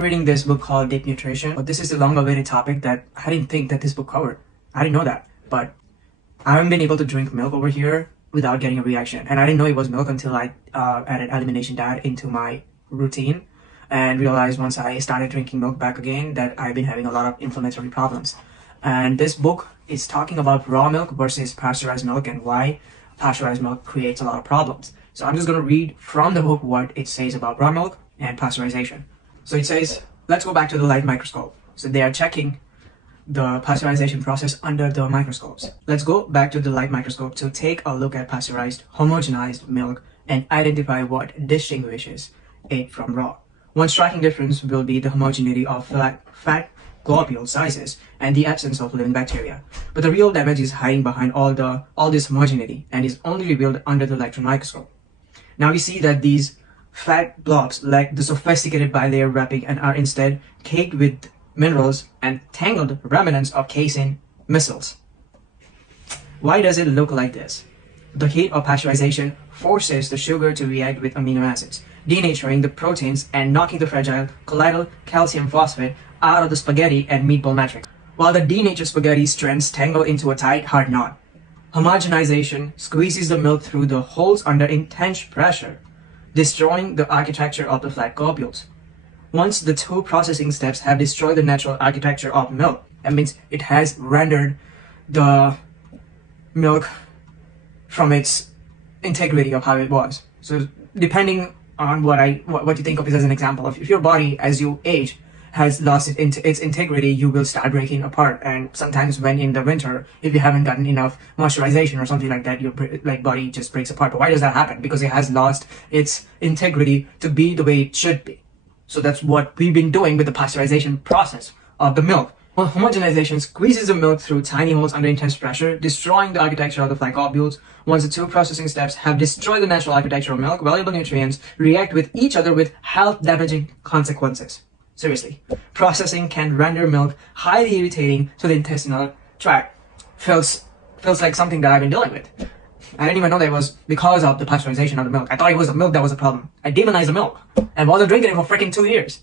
Reading this book called Deep Nutrition. But this is a long-awaited topic that I didn't think that this book covered. I didn't know that, but I haven't been able to drink milk over here without getting a reaction. And I didn't know it was milk until I added elimination diet into my routine and realized once I started drinking milk back again that I've been having a lot of inflammatory problems. And this book is talking about raw milk versus pasteurized milk and why pasteurized milk creates a lot of problems. So I'm just going to read from the book what it says about raw milk and pasteurization. So it says, let's go back to the light microscope. So they are checking the pasteurization process under the microscopes. Let's go back to the light microscope to take a look at pasteurized, homogenized milk and identify what distinguishes it from raw. One striking difference will be the homogeneity of fat globule sizes and the absence of living bacteria. But the real damage is hiding behind all this homogeneity and is only revealed under the electron microscope. Now we see that these fat blobs lack the sophisticated bilayer wrapping and are instead caked with minerals and tangled remnants of casein micelles. Why does it look like this? The heat of pasteurization forces the sugar to react with amino acids, denaturing the proteins and knocking the fragile colloidal calcium phosphate out of the spaghetti and meatball matrix, while the denatured spaghetti strands tangle into a tight, hard knot. Homogenization squeezes the milk through the holes under intense pressure, destroying the architecture of the fat globules. Once the two processing steps have destroyed the natural architecture of milk, that means it has rendered the milk from its integrity of how it was. So depending on what you think of it as an example, if your body as you age has lost its integrity, you will start breaking apart. And sometimes when in the winter, if you haven't gotten enough moisturization or something like that, your body just breaks apart. But why does that happen? Because it has lost its integrity to be the way it should be. So that's what we've been doing with the pasteurization process of the milk. Well, homogenization squeezes the milk through tiny holes under intense pressure, destroying the architecture of the fat globules. Once the two processing steps have destroyed the natural architecture of milk, valuable nutrients react with each other with health-damaging consequences. Seriously, processing can render milk highly irritating to the intestinal tract. Feels like something that I've been dealing with. I didn't even know that it was because of the pasteurization of the milk. I thought it was the milk that was the problem. I demonized the milk and wasn't drinking it for freaking 2 years.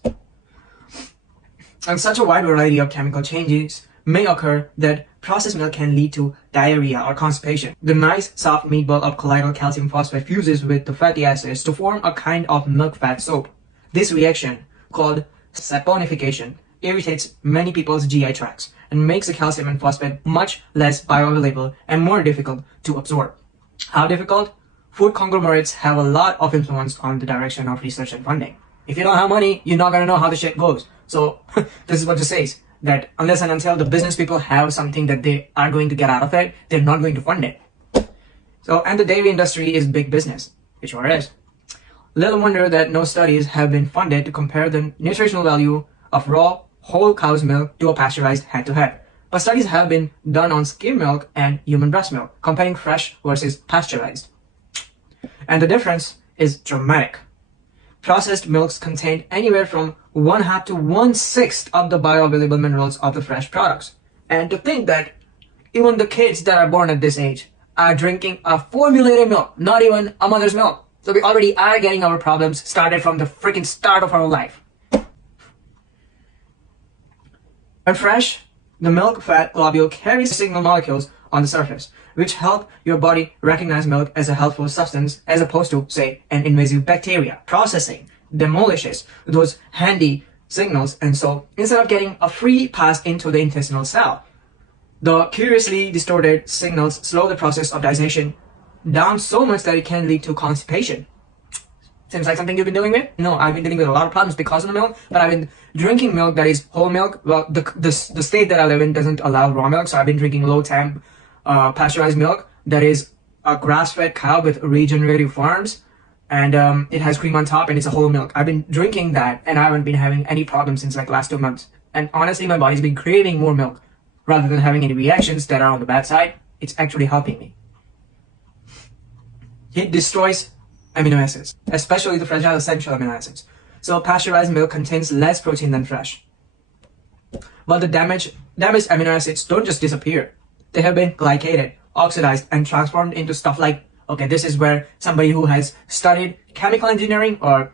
And such a wide variety of chemical changes may occur that processed milk can lead to diarrhea or constipation. The nice soft meatball of colloidal calcium phosphate fuses with the fatty acids to form a kind of milk fat soap. This reaction, called saponification, irritates many people's GI tracts and makes the calcium and phosphate much less bioavailable and more difficult to absorb. How difficult? Food conglomerates have a lot of influence on the direction of research and funding. If you don't have money, you're not going to know how the shit goes. So this is what it says, that unless and until the business people have something that they are going to get out of it, they're not going to fund it. So, and the dairy industry is big business. It sure is. Little wonder that no studies have been funded to compare the nutritional value of raw, whole cow's milk to a pasteurized head-to-head. But studies have been done on skim milk and human breast milk, comparing fresh versus pasteurized. And the difference is dramatic. Processed milks contain anywhere from 1/2 to 1/6 of the bioavailable minerals of the fresh products. And to think that even the kids that are born at this age are drinking a formulated milk, not even a mother's milk. So we already are getting our problems started from the freaking start of our life. When fresh, the milk fat globule carries signal molecules on the surface, which help your body recognize milk as a healthful substance as opposed to, say, an invasive bacteria. Processing demolishes those handy signals, and so instead of getting a free pass into the intestinal cell, the curiously distorted signals slow the process of digestion down so much that it can lead to constipation. Seems like something you've been dealing with? No, I've been dealing with a lot of problems because of the milk, but I've been drinking milk that is whole milk. Well, the state that I live in doesn't allow raw milk, so I've been drinking low temp pasteurized milk that is a grass-fed cow with regenerative farms, and it has cream on top and it's a whole milk. I've been drinking that and I haven't been having any problems since like last 2 months. And honestly, my body's been craving more milk rather than having any reactions that are on the bad side. It's actually helping me. It destroys amino acids, especially the fragile essential amino acids. So pasteurized milk contains less protein than fresh. But the damaged amino acids don't just disappear. They have been glycated, oxidized, and transformed into stuff like, okay, this is where somebody who has studied chemical engineering or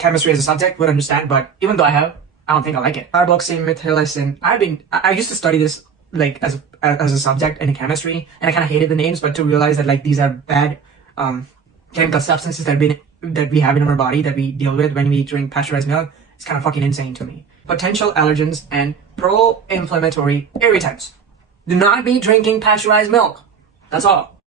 chemistry as a subject would understand, but even though I don't think I like it. Carboxymethylicin. I used to study this like as a subject in chemistry, and I kind of hated the names, but to realize that like these are bad chemical substances that we have in our body that we deal with when we drink pasteurized milk, it's kind of fucking insane to me. Potential allergens and pro-inflammatory irritants. Do not be drinking pasteurized milk. That's all.